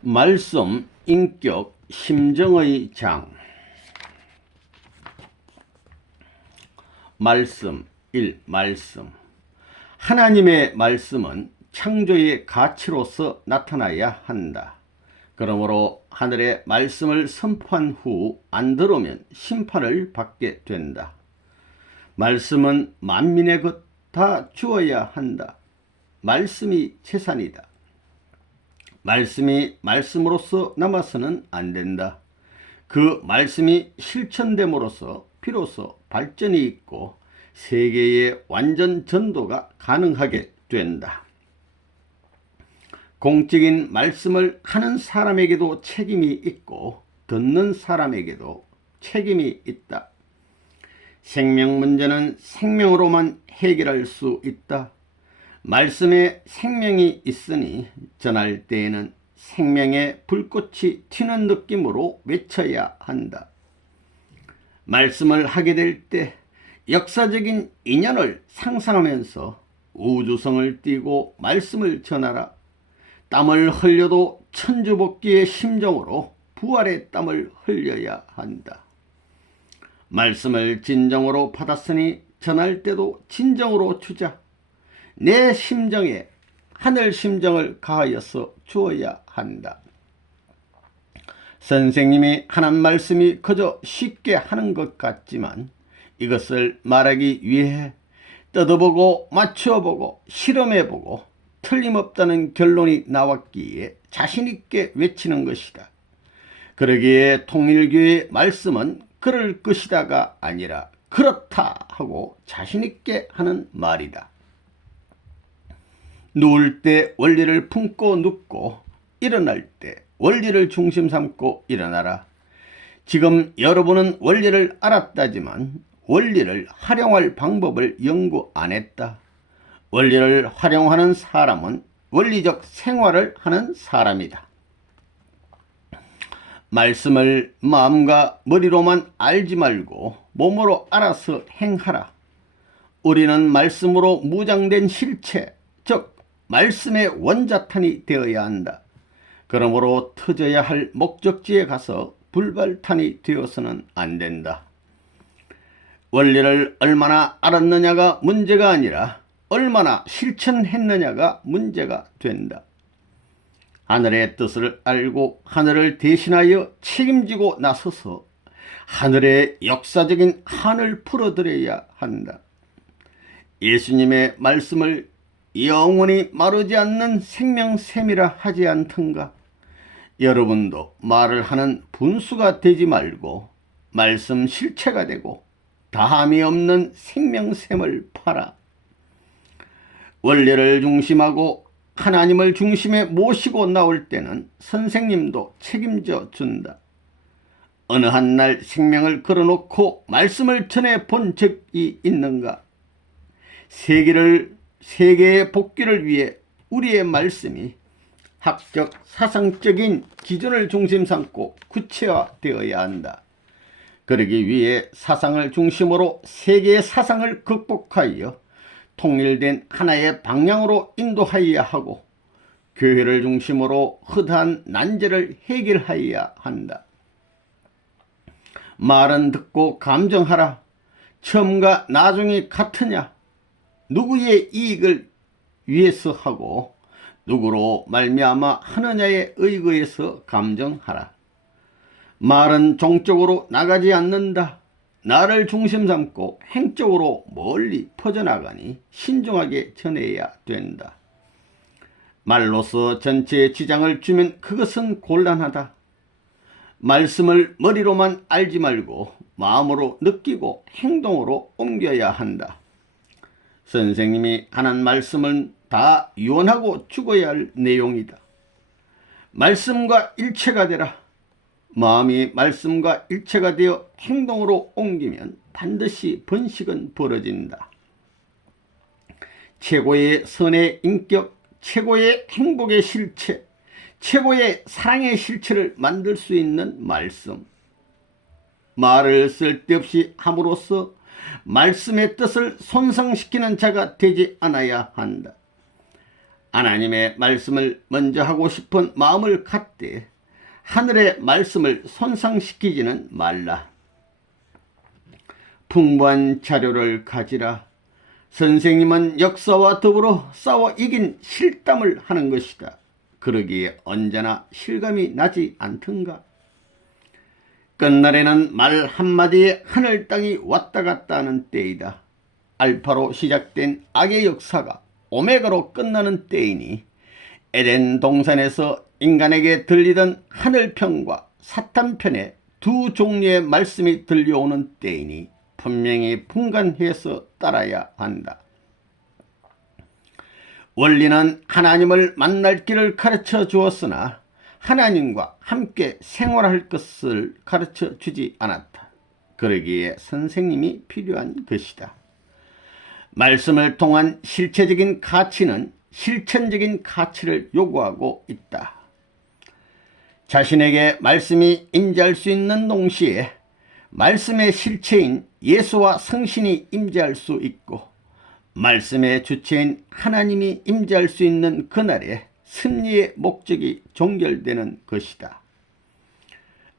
말씀, 인격, 심정의 장. 말씀 1. 말씀. 하나님의 말씀은 창조의 가치로서 나타나야 한다. 그러므로 하늘의 말씀을 선포한 후 안 들으면 심판을 받게 된다. 말씀은 만민의 것 다 주어야 한다. 말씀이 재산이다. 말씀이 말씀으로서 남아서는 안 된다. 그 말씀이 실천됨으로써 비로소 발전이 있고 세계의 완전 전도가 가능하게 된다. 공적인 말씀을 하는 사람에게도 책임이 있고 듣는 사람에게도 책임이 있다. 생명 문제는 생명으로만 해결할 수 있다. 말씀에 생명이 있으니 전할 때에는 생명의 불꽃이 튀는 느낌으로 외쳐야 한다. 말씀을 하게 될 때 역사적인 인연을 상상하면서 우주성을 띠고 말씀을 전하라. 땀을 흘려도 천주복귀의 심정으로 부활의 땀을 흘려야 한다. 말씀을 진정으로 받았으니 전할 때도 진정으로 주자. 내 심정에 하늘 심정을 가하여서 주어야 한다. 선생님이 하는 말씀이 그저 쉽게 하는 것 같지만 이것을 말하기 위해 뜯어보고 맞춰보고 실험해보고 틀림없다는 결론이 나왔기에 자신있게 외치는 것이다. 그러기에 통일교의 말씀은 그럴 것이다가 아니라 그렇다 하고 자신있게 하는 말이다. 누울 때 원리를 품고 눕고 일어날 때 원리를 중심 삼고 일어나라. 지금 여러분은 원리를 알았다지만 원리를 활용할 방법을 연구 안 했다. 원리를 활용하는 사람은 원리적 생활을 하는 사람이다. 말씀을 마음과 머리로만 알지 말고 몸으로 알아서 행하라. 우리는 말씀으로 무장된 실체, 즉 말씀의 원자탄이 되어야 한다. 그러므로 터져야 할 목적지에 가서 불발탄이 되어서는 안 된다. 원리를 얼마나 알았느냐가 문제가 아니라 얼마나 실천했느냐가 문제가 된다. 하늘의 뜻을 알고 하늘을 대신하여 책임지고 나서서 하늘의 역사적인 한을 풀어드려야 한다. 예수님의 말씀을 영원히 마르지 않는 생명샘이라 하지 않던가. 여러분도 말을 하는 분수가 되지 말고 말씀 실체가 되고 다함이 없는 생명샘을 팔아. 원리를 중심하고 하나님을 중심에 모시고 나올 때는 선생님도 책임져 준다. 어느 한 날 생명을 걸어놓고 말씀을 전해 본 적이 있는가? 세계의 복귀를 위해 우리의 말씀이 학적, 사상적인 기준을 중심 삼고 구체화되어야 한다. 그러기 위해 사상을 중심으로 세계의 사상을 극복하여 통일된 하나의 방향으로 인도하여야 하고 교회를 중심으로 허다한 난제를 해결하여야 한다. 말은 듣고 감정하라. 처음과 나중이 같으냐? 누구의 이익을 위해서 하고 누구로 말미암아 하느냐에 의거해서 감정하라. 말은 종적으로 나가지 않는다. 나를 중심 삼고 행적으로 멀리 퍼져나가니 신중하게 전해야 된다. 말로서 전체에 지장을 주면 그것은 곤란하다. 말씀을 머리로만 알지 말고 마음으로 느끼고 행동으로 옮겨야 한다. 선생님이 하는 말씀은 다 유언하고 죽어야 할 내용이다. 말씀과 일체가 되라. 마음이 말씀과 일체가 되어 행동으로 옮기면 반드시 번식은 벌어진다. 최고의 선의 인격, 최고의 행복의 실체, 최고의 사랑의 실체를 만들 수 있는 말씀. 말을 쓸데없이 함으로써 말씀의 뜻을 손상시키는 자가 되지 않아야 한다. 하나님의 말씀을 먼저 하고 싶은 마음을 갖되 하늘의 말씀을 손상시키지는 말라. 풍부한 자료를 가지라. 선생님은 역사와 더불어 싸워 이긴 실담을 하는 것이다. 그러기에 언제나 실감이 나지 않던가. 끝날에는 말 한마디에 하늘 땅이 왔다 갔다 하는 때이다. 알파로 시작된 악의 역사가 오메가로 끝나는 때이니 에덴 동산에서 인간에게 들리던 하늘편과 사탄편의 두 종류의 말씀이 들려오는 때이니 분명히 분간해서 따라야 한다. 원리는 하나님을 만날 길을 가르쳐 주었으나 하나님과 함께 생활할 것을 가르쳐 주지 않았다. 그러기에 선생님이 필요한 것이다. 말씀을 통한 실체적인 가치는 실천적인 가치를 요구하고 있다. 자신에게 말씀이 임재할 수 있는 동시에 말씀의 실체인 예수와 성신이 임재할 수 있고 말씀의 주체인 하나님이 임재할 수 있는 그날에 승리의 목적이 종결되는 것이다.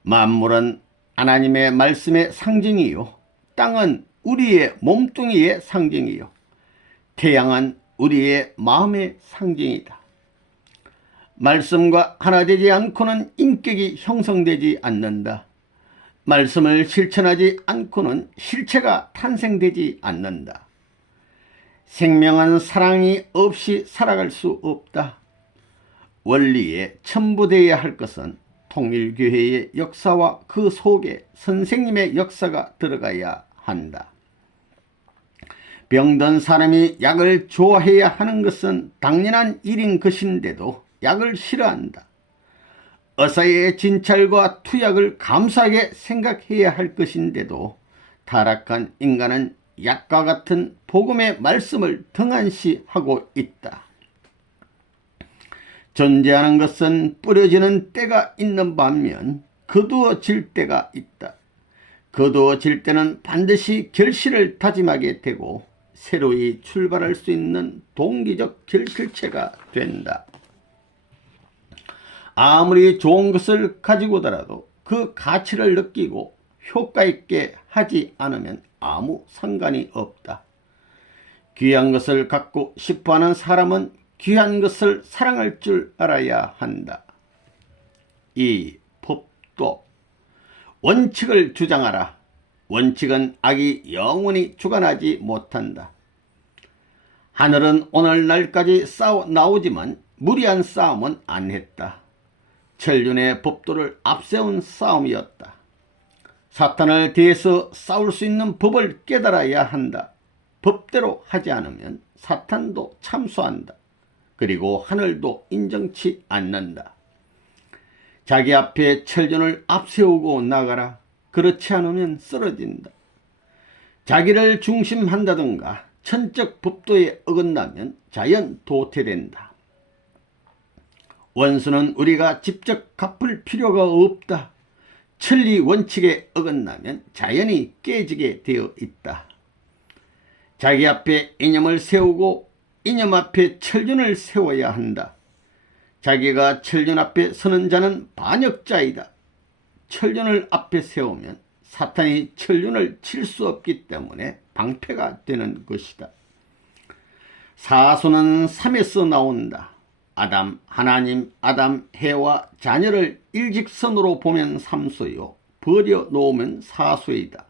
만물은 하나님의 말씀의 상징이요, 땅은 우리의 몸뚱이의 상징이요, 태양은 우리의 마음의 상징이다. 말씀과 하나 되지 않고는 인격이 형성되지 않는다. 말씀을 실천하지 않고는 실체가 탄생되지 않는다. 생명한 사랑이 없이 살아갈 수 없다. 원리에 첨부되어야 할 것은 통일교회의 역사와 그 속에 선생님의 역사가 들어가야 한다. 병든 사람이 약을 좋아해야 하는 것은 당연한 일인 것인데도 약을 싫어한다. 의사의 진찰과 투약을 감사하게 생각해야 할 것인데도 타락한 인간은 약과 같은 복음의 말씀을 등한시하고 있다. 존재하는 것은 뿌려지는 때가 있는 반면 거두어질 때가 있다. 거두어질 때는 반드시 결실을 다짐하게 되고 새로이 출발할 수 있는 동기적 결실체가 된다. 아무리 좋은 것을 가지고더라도 그 가치를 느끼고 효과 있게 하지 않으면 아무 상관이 없다. 귀한 것을 갖고 싶어하는 사람은 귀한 것을 사랑할 줄 알아야 한다. 이 법도 원칙을 주장하라. 원칙은 악이 영원히 주관하지 못한다. 하늘은 오늘날까지 나오지만 무리한 싸움은 안 했다. 천륜의 법도를 앞세운 싸움이었다. 사탄을 대해서 싸울 수 있는 법을 깨달아야 한다. 법대로 하지 않으면 사탄도 참소한다. 그리고 하늘도 인정치 않는다. 자기 앞에 천륜을 앞세우고 나가라. 그렇지 않으면 쓰러진다. 자기를 중심한다든가 천적 법도에 어긋나면 자연 도태된다. 원수는 우리가 직접 갚을 필요가 없다. 천리 원칙에 어긋나면 자연이 깨지게 되어 있다. 자기 앞에 이념을 세우고 이념 앞에 천륜을 세워야 한다. 자기가 천륜 앞에 서는 자는 반역자이다. 천륜을 앞에 세우면 사탄이 천륜을 칠 수 없기 때문에 방패가 되는 것이다. 사소는 3에서 나온다. 아담, 하나님, 아담, 해와 자녀를 일직선으로 보면 삼수요, 버려놓으면 사수이다.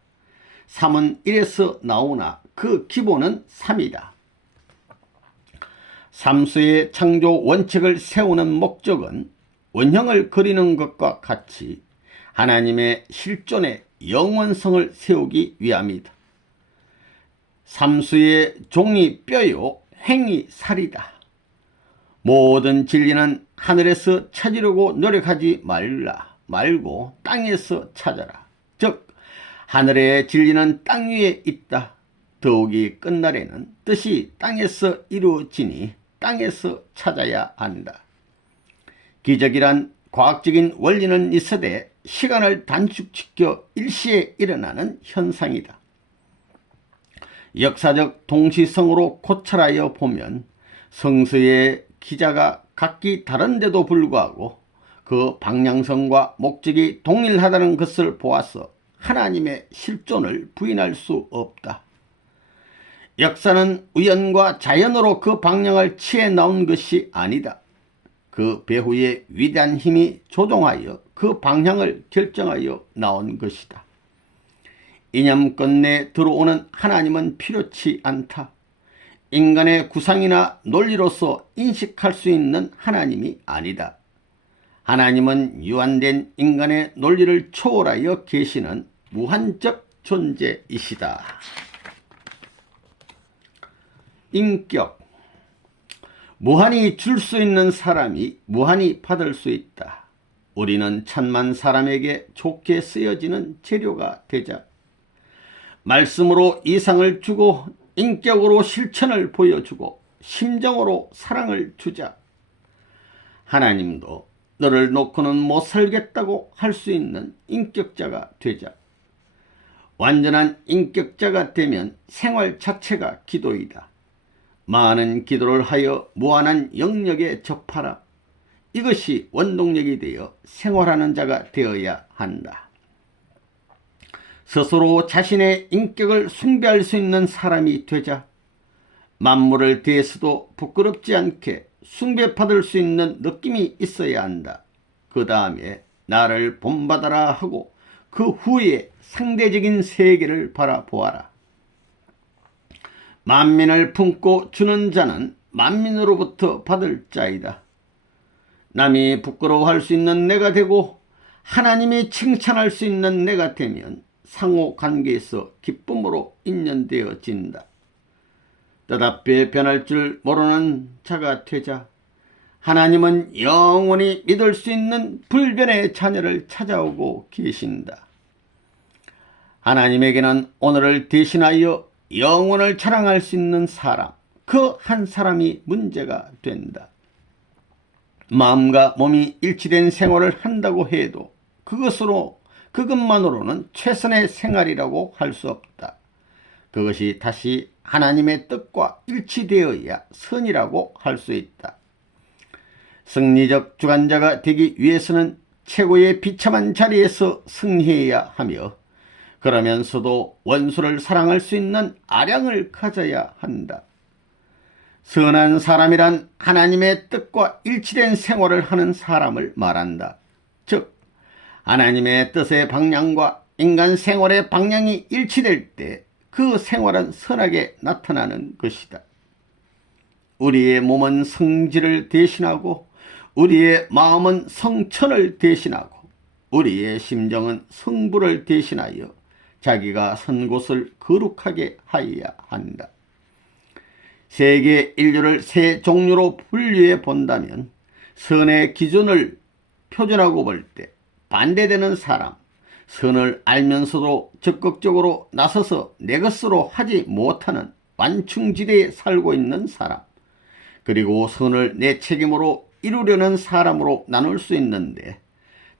3은 1에서 나오나 그 기본은 3이다. 삼수의 창조 원칙을 세우는 목적은 원형을 그리는 것과 같이 하나님의 실존의 영원성을 세우기 위함이다. 삼수의 종이 뼈요, 행이 살이다. 모든 진리는 하늘에서 찾으려고 노력하지 말고 땅에서 찾아라. 즉 하늘의 진리는 땅 위에 있다. 더욱이 끝날에는 뜻이 땅에서 이루어지니 땅에서 찾아야 한다. 기적이란 과학적인 원리는 있으되 시간을 단축시켜 일시에 일어나는 현상이다. 역사적 동시성으로 고찰하여 보면 성서의 기자가 각기 다른데도 불구하고 그 방향성과 목적이 동일하다는 것을 보아서 하나님의 실존을 부인할 수 없다. 역사는 우연과 자연으로 그 방향을 취해 나온 것이 아니다. 그 배후의 위대한 힘이 조종하여 그 방향을 결정하여 나온 것이다. 이념권 내에 들어오는 하나님은 필요치 않다. 인간의 구상이나 논리로서 인식할 수 있는 하나님이 아니다. 하나님은 유한된 인간의 논리를 초월하여 계시는 무한적 존재이시다. 인격. 무한히 줄 수 있는 사람이 무한히 받을 수 있다. 우리는 천만 사람에게 좋게 쓰여지는 재료가 되자. 말씀으로 이상을 주고 인격으로 실천을 보여주고 심정으로 사랑을 주자. 하나님도 너를 놓고는 못 살겠다고 할 수 있는 인격자가 되자. 완전한 인격자가 되면 생활 자체가 기도이다. 많은 기도를 하여 무한한 영역에 접하라. 이것이 원동력이 되어 생활하는 자가 되어야 한다. 스스로 자신의 인격을 숭배할 수 있는 사람이 되자. 만물을 대해서도 부끄럽지 않게 숭배받을 수 있는 느낌이 있어야 한다. 그 다음에 나를 본받아라 하고 그 후에 상대적인 세계를 바라보아라. 만민을 품고 주는 자는 만민으로부터 받을 자이다. 남이 부끄러워할 수 있는 내가 되고 하나님이 칭찬할 수 있는 내가 되면 상호 관계에서 기쁨으로 인연되어진다. 뜻앞에 변할 줄 모르는 자가 되자. 하나님은 영원히 믿을 수 있는 불변의 자녀를 찾아오고 계신다. 하나님에게는 오늘을 대신하여 영혼을 자랑할 수 있는 사람, 그 한 사람이 문제가 된다. 마음과 몸이 일치된 생활을 한다고 해도 그것만으로는 최선의 생활이라고 할 수 없다. 그것이 다시 하나님의 뜻과 일치되어야 선이라고 할 수 있다. 승리적 주관자가 되기 위해서는 최고의 비참한 자리에서 승리해야 하며 그러면서도 원수를 사랑할 수 있는 아량을 가져야 한다. 선한 사람이란 하나님의 뜻과 일치된 생활을 하는 사람을 말한다. 즉 하나님의 뜻의 방향과 인간 생활의 방향이 일치될 때 그 생활은 선하게 나타나는 것이다. 우리의 몸은 성질을 대신하고 우리의 마음은 성천을 대신하고 우리의 심정은 성부를 대신하여 자기가 선 곳을 거룩하게 하여야 한다. 세계 인류를 세 종류로 분류해 본다면 선의 기준을 표준하고 볼 때 반대되는 사람, 선을 알면서도 적극적으로 나서서 내 것으로 하지 못하는 완충지대에 살고 있는 사람, 그리고 선을 내 책임으로 이루려는 사람으로 나눌 수 있는데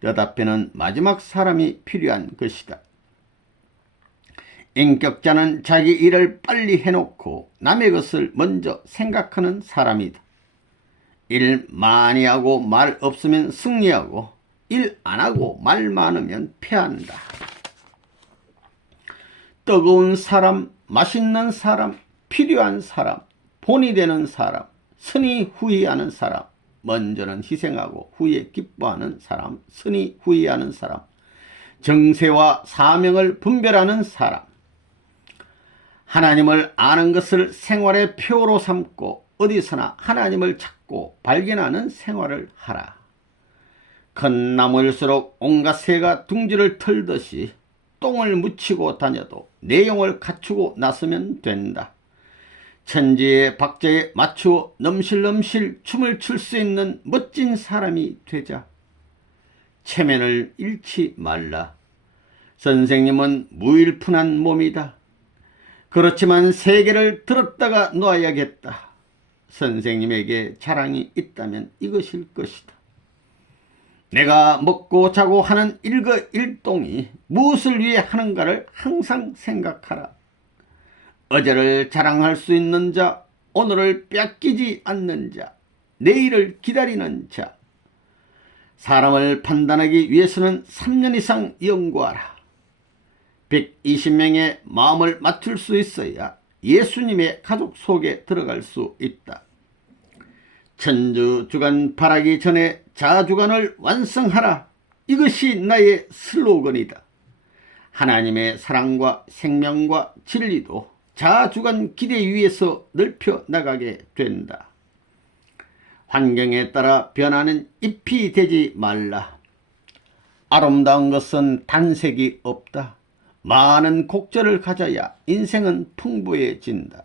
뜻앞에는 마지막 사람이 필요한 것이다. 인격자는 자기 일을 빨리 해놓고 남의 것을 먼저 생각하는 사람이다. 일 많이 하고 말 없으면 승리하고 일 안 하고 말 많으면 패한다. 뜨거운 사람, 맛있는 사람, 필요한 사람, 본이 되는 사람, 선이 후회하는 사람, 먼저는 희생하고 후에 기뻐하는 사람, 선이 후회하는 사람, 정세와 사명을 분별하는 사람, 하나님을 아는 것을 생활의 표로 삼고 어디서나 하나님을 찾고 발견하는 생활을 하라. 큰 나무일수록 온갖 새가 둥지를 털듯이 똥을 묻히고 다녀도 내용을 갖추고 나서면 된다. 천지의 박자에 맞추어 넘실넘실 춤을 출 수 있는 멋진 사람이 되자. 체면을 잃지 말라. 선생님은 무일푼한 몸이다. 그렇지만 세계를 들었다가 놓아야겠다. 선생님에게 자랑이 있다면 이것일 것이다. 내가 먹고 자고 하는 일거일동이 무엇을 위해 하는가를 항상 생각하라. 어제를 자랑할 수 있는 자, 오늘을 뺏기지 않는 자, 내일을 기다리는 자. 사람을 판단하기 위해서는 3년 이상 연구하라. 120명의 마음을 맞출 수 있어야 예수님의 가족 속에 들어갈 수 있다. 천주주간 바라기 전에 자주간을 완성하라. 이것이 나의 슬로건이다. 하나님의 사랑과 생명과 진리도 자주간 기대 위에서 넓혀 나가게 된다. 환경에 따라 변하는 잎이 되지 말라. 아름다운 것은 단색이 없다. 많은 곡절을 가져야 인생은 풍부해진다.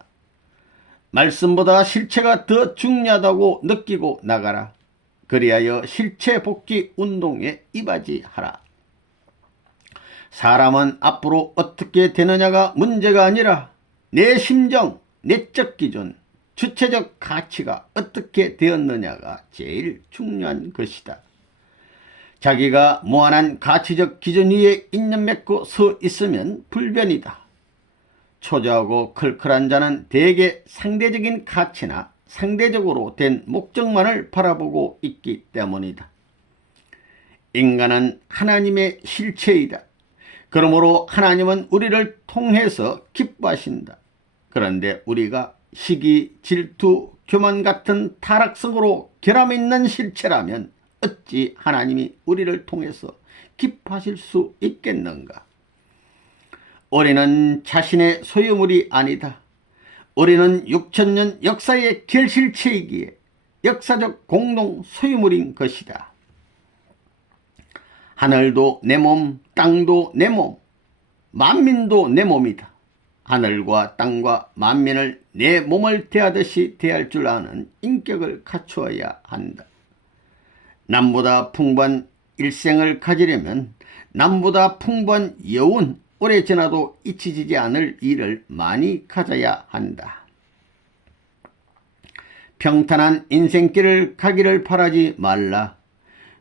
말씀보다 실체가 더 중요하다고 느끼고 나가라. 그리하여 실체 복귀 운동에 이바지하라. 사람은 앞으로 어떻게 되느냐가 문제가 아니라 내 심정, 내적 기준, 주체적 가치가 어떻게 되었느냐가 제일 중요한 것이다. 자기가 무한한 가치적 기준 위에 인연 맺고 서 있으면 불변이다. 초조하고 클클한 자는 대개 상대적인 가치나 상대적으로 된 목적만을 바라보고 있기 때문이다. 인간은 하나님의 실체이다. 그러므로 하나님은 우리를 통해서 기뻐하신다. 그런데 우리가 시기, 질투, 교만 같은 타락성으로 결함 있는 실체라면 어찌 하나님이 우리를 통해서 기뻐하실 수 있겠는가? 우리는 자신의 소유물이 아니다. 우리는 6천년 역사의 결실체이기에 역사적 공동 소유물인 것이다. 하늘도 내 몸, 땅도 내 몸, 만민도 내 몸이다. 하늘과 땅과 만민을 내 몸을 대하듯이 대할 줄 아는 인격을 갖추어야 한다. 남보다 풍부한 일생을 가지려면 남보다 풍부한 여운, 오래 지나도 잊혀지지 않을 일을 많이 가져야 한다. 평탄한 인생길을 가기를 바라지 말라.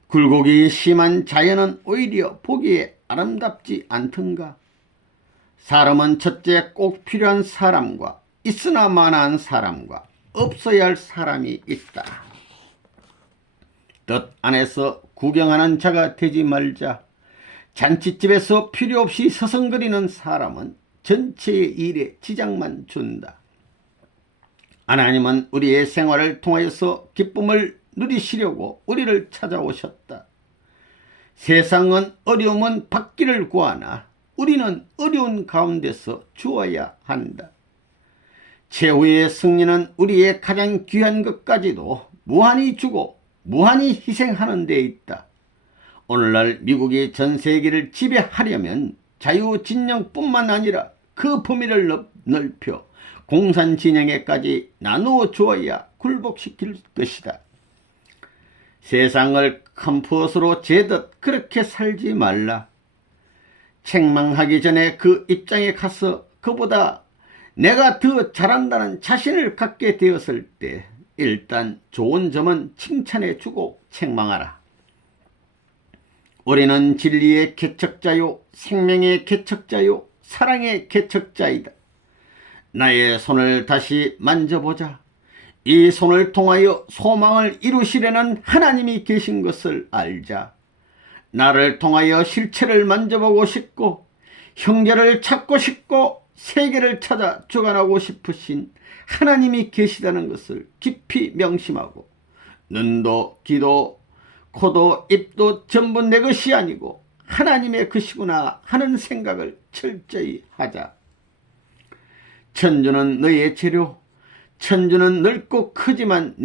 굴곡이 심한 자연은 오히려 보기에 아름답지 않던가. 사람은 첫째 꼭 필요한 사람과 있으나 마나한 사람과 없어야 할 사람이 있다. 뜻 안에서 구경하는 자가 되지 말자. 잔치집에서 필요 없이 서성거리는 사람은 전체의 일에 지장만 준다. 하나님은 우리의 생활을 통하여서 기쁨을 누리시려고 우리를 찾아오셨다. 세상은 어려움은 받기를 구하나 우리는 어려운 가운데서 주어야 한다. 최후의 승리는 우리의 가장 귀한 것까지도 무한히 주고 무한히 희생하는 데 있다. 오늘날 미국이 전 세계를 지배하려면 자유진영뿐만 아니라 그 범위를 넓혀 공산진영에까지 나누어 주어야 굴복시킬 것이다. 세상을 큰 푸릇으로 재듯 그렇게 살지 말라. 책망하기 전에 그 입장에 가서 그보다 내가 더 잘한다는 자신을 갖게 되었을 때 일단 좋은 점은 칭찬해 주고 책망하라. 우리는 진리의 개척자요, 생명의 개척자요, 사랑의 개척자이다. 나의 손을 다시 만져보자. 이 손을 통하여 소망을 이루시려는 하나님이 계신 것을 알자. 나를 통하여 실체를 만져보고 싶고 형제를 찾고 싶고 세계를 찾아 주관하고 싶으신 하나님이 계시다는 것을 깊이 명심하고 눈도 귀도 코도 입도 전부 내 것이 아니고 하나님의 것이구나 하는 생각을 철저히 하자. 천주는 너의 재료, 천주는 넓고 크지만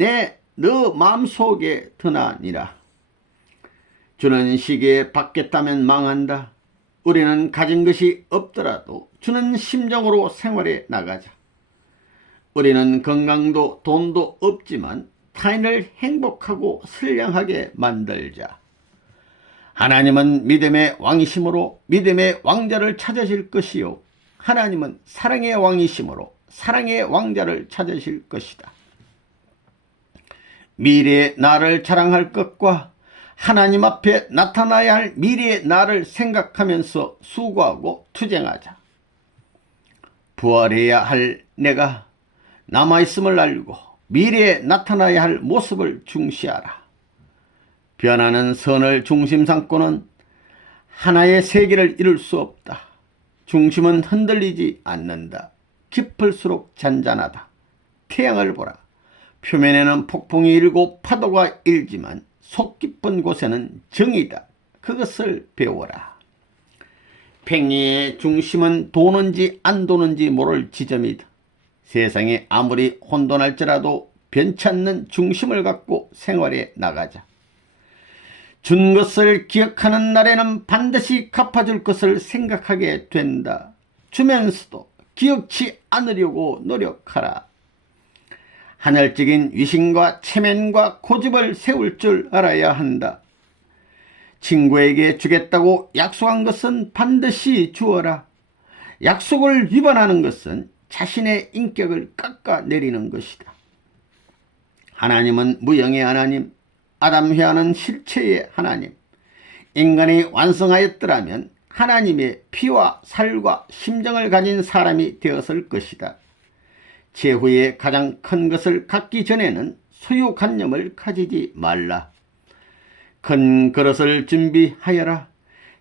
너 마음속에 드나니라. 주는 시기에 받겠다면 망한다. 우리는 가진 것이 없더라도 주는 심정으로 생활해 나가자. 우리는 건강도 돈도 없지만 타인을 행복하고 선량하게 만들자. 하나님은 믿음의 왕이심으로 믿음의 왕자를 찾으실 것이요. 하나님은 사랑의 왕이심으로 사랑의 왕자를 찾으실 것이다. 미래의 나를 자랑할 것과 하나님 앞에 나타나야 할 미래의 나를 생각하면서 수고하고 투쟁하자. 부활해야 할 내가 남아있음을 알고 미래에 나타나야 할 모습을 중시하라. 변하는 선을 중심 삼고는 하나의 세계를 이룰 수 없다. 중심은 흔들리지 않는다. 깊을수록 잔잔하다. 태양을 보라. 표면에는 폭풍이 일고 파도가 일지만 속 깊은 곳에는 정이다. 그것을 배워라. 백리의 중심은 도는지 안 도는지 모를 지점이다. 세상에 아무리 혼돈할지라도 변치 않는 중심을 갖고 생활해 나가자. 준 것을 기억하는 날에는 반드시 갚아줄 것을 생각하게 된다. 주면서도 기억치 않으려고 노력하라. 하늘적인 위신과 체면과 고집을 세울 줄 알아야 한다. 친구에게 주겠다고 약속한 것은 반드시 주어라. 약속을 위반하는 것은 자신의 인격을 깎아내리는 것이다. 하나님은 무형의 하나님, 아담회와는 실체의 하나님. 인간이 완성하였더라면 하나님의 피와 살과 심정을 가진 사람이 되었을 것이다. 제후에 가장 큰 것을 갖기 전에는 소유관념을 가지지 말라. 큰 그릇을 준비하여라.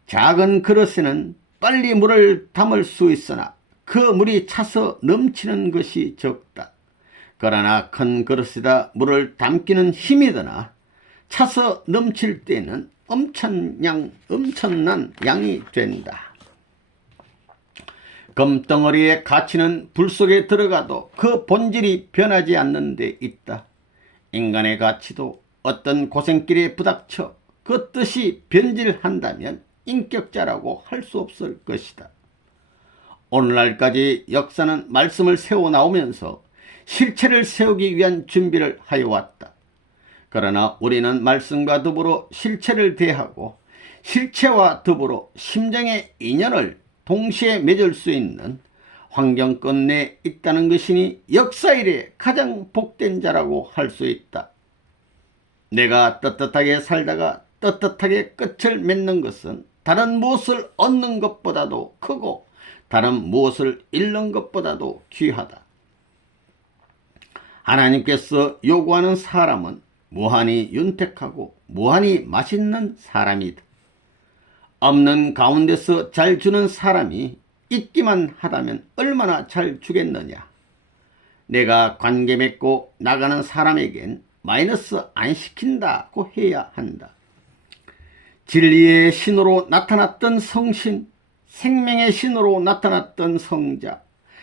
작은 그릇에는 빨리 물을 담을 수 있으나 그 물이 차서 넘치는 것이 적다. 그러나 큰 그릇에다 물을 담기는 힘이 드나 차서 넘칠 때는 엄청난 양이 된다. 금덩어리의 가치는 불 속에 들어가도 그 본질이 변하지 않는 데 있다. 인간의 가치도 어떤 고생길에 부닥쳐 그 뜻이 변질한다면 인격자라고 할 수 없을 것이다. 오늘날까지 역사는 말씀을 세워 나오면서 실체를 세우기 위한 준비를 하여왔다. 그러나 우리는 말씀과 더불어 실체를 대하고 실체와 더불어 심정의 인연을 동시에 맺을 수 있는 환경권 내에 있다는 것이니 역사 이래 가장 복된 자라고 할 수 있다. 내가 떳떳하게 살다가 떳떳하게 끝을 맺는 것은 다른 무엇을 얻는 것보다도 크고 다른 무엇을 잃는 것보다도 귀하다. 하나님께서 요구하는 사람은 무한히 윤택하고 무한히 맛있는 사람이다. 없는 가운데서 잘 주는 사람이 있기만 하다면 얼마나 잘 주겠느냐. 내가 관계 맺고 나가는 사람에겐 마이너스 안 시킨다고 해야 한다. 진리의 신으로 나타났던 성신, 생명의 신으로 나타났던 성자,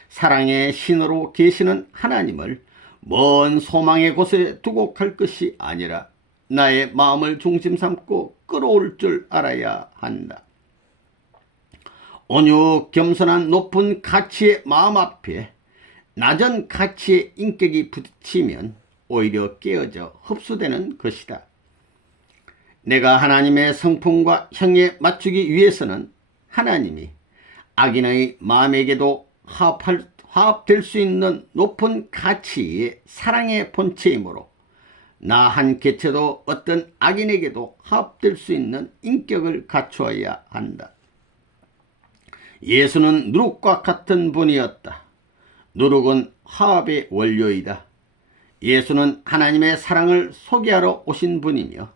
사랑의 신으로 계시는 하나님을 먼 소망의 곳에 두고 갈 것이 아니라 나의 마음을 중심 삼고 끌어올 줄 알아야 한다. 온유 겸손한 높은 가치의 마음 앞에 낮은 가치의 인격이 부딪히면 오히려 깨어져 흡수되는 것이다. 내가 하나님의 성품과 형에 맞추기 위해서는 하나님이 악인의 마음에게도 화합될 수 있는 높은 가치의 사랑의 본체이므로 나 한 개체도 어떤 악인에게도 화합될 수 있는 인격을 갖추어야 한다. 예수는 누룩과 같은 분이었다. 누룩은 화합의 원료이다. 예수는 하나님의 사랑을 소개하러 오신 분이며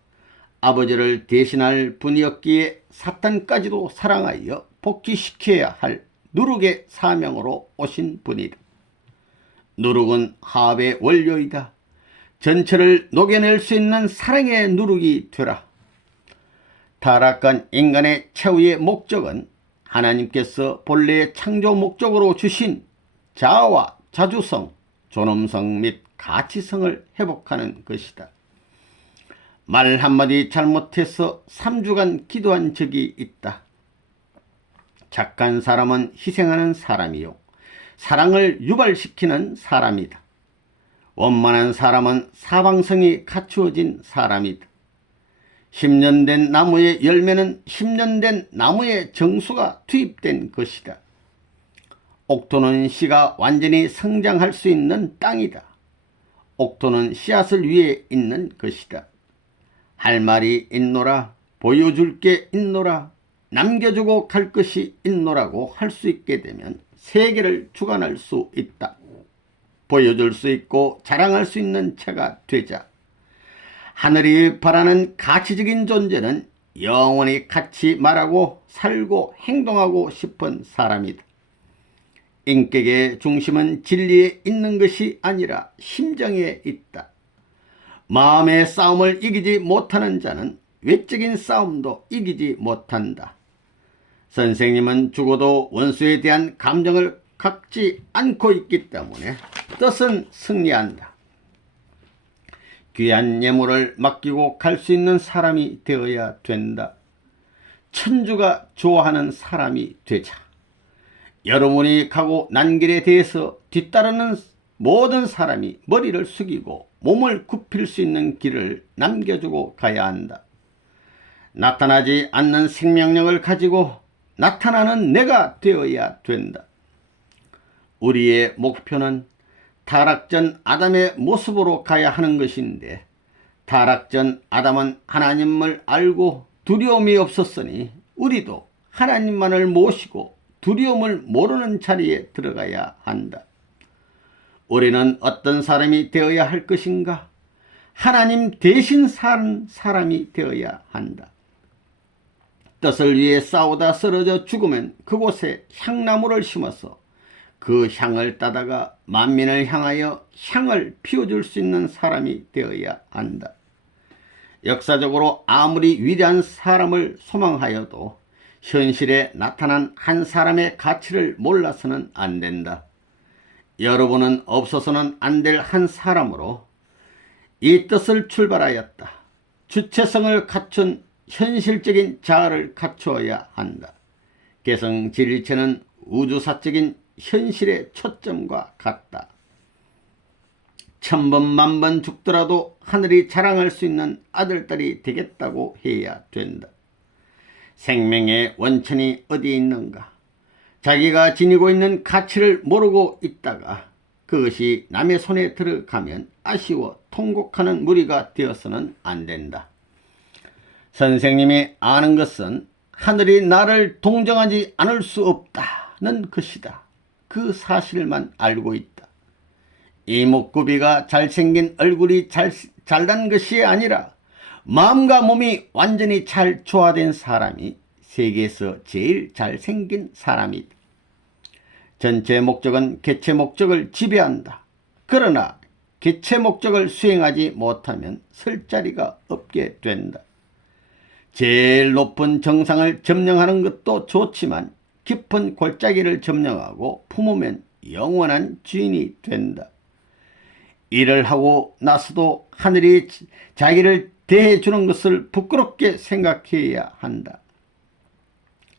아버지를 대신할 분이었기에 사탄까지도 사랑하여 복귀시켜야 할 누룩의 사명으로 오신 분이다. 누룩은 화합의 원료이다. 전체를 녹여낼 수 있는 사랑의 누룩이 되라. 타락한 인간의 최후의 목적은 하나님께서 본래의 창조 목적으로 주신 자아와 자주성, 존엄성 및 가치성을 회복하는 것이다. 말 한마디 잘못해서 3주간 기도한 적이 있다. 착한 사람은 희생하는 사람이요 사랑을 유발시키는 사람이다. 원만한 사람은 사방성이 갖추어진 사람이다. 10년 된 나무의 열매는 10년 된 나무의 정수가 투입된 것이다. 옥토는 씨가 완전히 성장할 수 있는 땅이다. 옥토는 씨앗을 위해 있는 것이다. 할 말이 있노라, 보여줄 게 있노라, 남겨주고 갈 것이 있노라고 할 수 있게 되면 세계를 주관할 수 있다. 보여줄 수 있고 자랑할 수 있는 자가 되자. 하늘이 바라는 가치적인 존재는 영원히 같이 말하고 살고 행동하고 싶은 사람이다. 인격의 중심은 진리에 있는 것이 아니라 심정에 있다. 마음의 싸움을 이기지 못하는 자는 외적인 싸움도 이기지 못한다. 선생님은 죽어도 원수에 대한 감정을 갖지 않고 있기 때문에 뜻은 승리한다. 귀한 예물을 맡기고 갈 수 있는 사람이 되어야 된다. 천주가 좋아하는 사람이 되자. 여러분이 가고 난 길에 대해서 뒤따르는 모든 사람이 머리를 숙이고 몸을 굽힐 수 있는 길을 남겨주고 가야 한다. 나타나지 않는 생명력을 가지고 나타나는 내가 되어야 된다. 우리의 목표는 타락전 아담의 모습으로 가야 하는 것인데, 타락전 아담은 하나님을 알고 두려움이 없었으니 우리도 하나님만을 모시고 두려움을 모르는 자리에 들어가야 한다. 우리는 어떤 사람이 되어야 할 것인가? 하나님 대신 산 사람이 되어야 한다. 뜻을 위해 싸우다 쓰러져 죽으면 그곳에 향나무를 심어서 그 향을 따다가 만민을 향하여 향을 피워줄 수 있는 사람이 되어야 한다. 역사적으로 아무리 위대한 사람을 소망하여도 현실에 나타난 한 사람의 가치를 몰라서는 안 된다. 여러분은 없어서는 안 될 한 사람으로 이 뜻을 출발하였다. 주체성을 갖춘 현실적인 자아를 갖추어야 한다. 개성질일체는 우주사적인 현실의 초점과 같다. 천번 만번 죽더라도 하늘이 자랑할 수 있는 아들딸이 되겠다고 해야 된다. 생명의 원천이 어디에 있는가? 자기가 지니고 있는 가치를 모르고 있다가 그것이 남의 손에 들어가면 아쉬워 통곡하는 무리가 되어서는 안 된다. 선생님이 아는 것은 하늘이 나를 동정하지 않을 수 없다는 것이다. 그 사실만 알고 있다. 이목구비가 잘생긴 얼굴이 잘난 것이 아니라 마음과 몸이 완전히 잘 조화된 사람이 세계에서 제일 잘생긴 사람이다. 전체 목적은 개체 목적을 지배한다. 그러나 개체 목적을 수행하지 못하면 설 자리가 없게 된다. 제일 높은 정상을 점령하는 것도 좋지만 깊은 골짜기를 점령하고 품으면 영원한 주인이 된다. 일을 하고 나서도 하늘이 자기를 대해주는 것을 부끄럽게 생각해야 한다.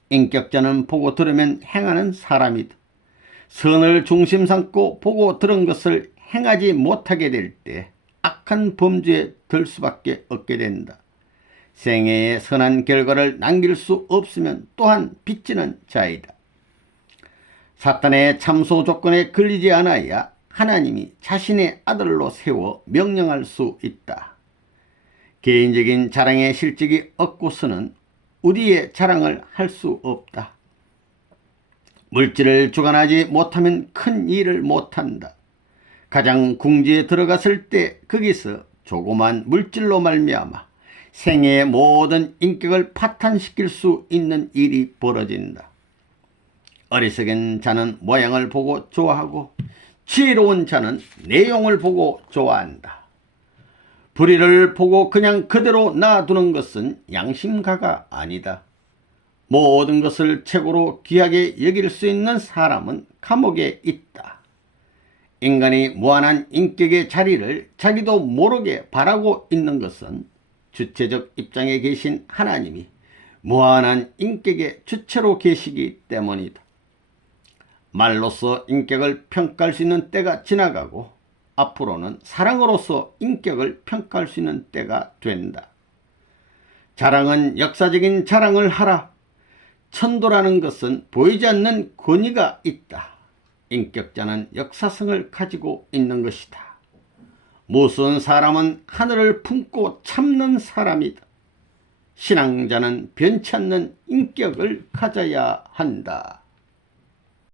인격자는 보고 들으면 행하는 사람이다. 선을 중심 삼고 보고 들은 것을 행하지 못하게 될 때 악한 범죄에 들 수밖에 없게 된다. 생애에 선한 결과를 남길 수 없으면 또한 빚지는 자이다. 사탄의 참소 조건에 걸리지 않아야 하나님이 자신의 아들로 세워 명령할 수 있다. 개인적인 자랑의 실직이 없고서는 우리의 자랑을 할 수 없다. 물질을 주관하지 못하면 큰 일을 못한다. 가장 궁지에 들어갔을 때 거기서 조그만 물질로 말미암아 생애의 모든 인격을 파탄시킬 수 있는 일이 벌어진다. 어리석은 자는 모양을 보고 좋아하고 지혜로운 자는 내용을 보고 좋아한다. 불의를 보고 그냥 그대로 놔두는 것은 양심가가 아니다. 모든 것을 최고로 귀하게 여길 수 있는 사람은 감옥에 있다. 인간이 무한한 인격의 자리를 자기도 모르게 바라고 있는 것은 주체적 입장에 계신 하나님이 무한한 인격의 주체로 계시기 때문이다. 말로서 인격을 평가할 수 있는 때가 지나가고 앞으로는 사랑으로서 인격을 평가할 수 있는 때가 된다. 자랑은 역사적인 자랑을 하라. 천도라는 것은 보이지 않는 권위가 있다. 인격자는 역사성을 가지고 있는 것이다. 무서운 사람은 하늘을 품고 참는 사람이다. 신앙자는 변치 않는 인격을 가져야 한다.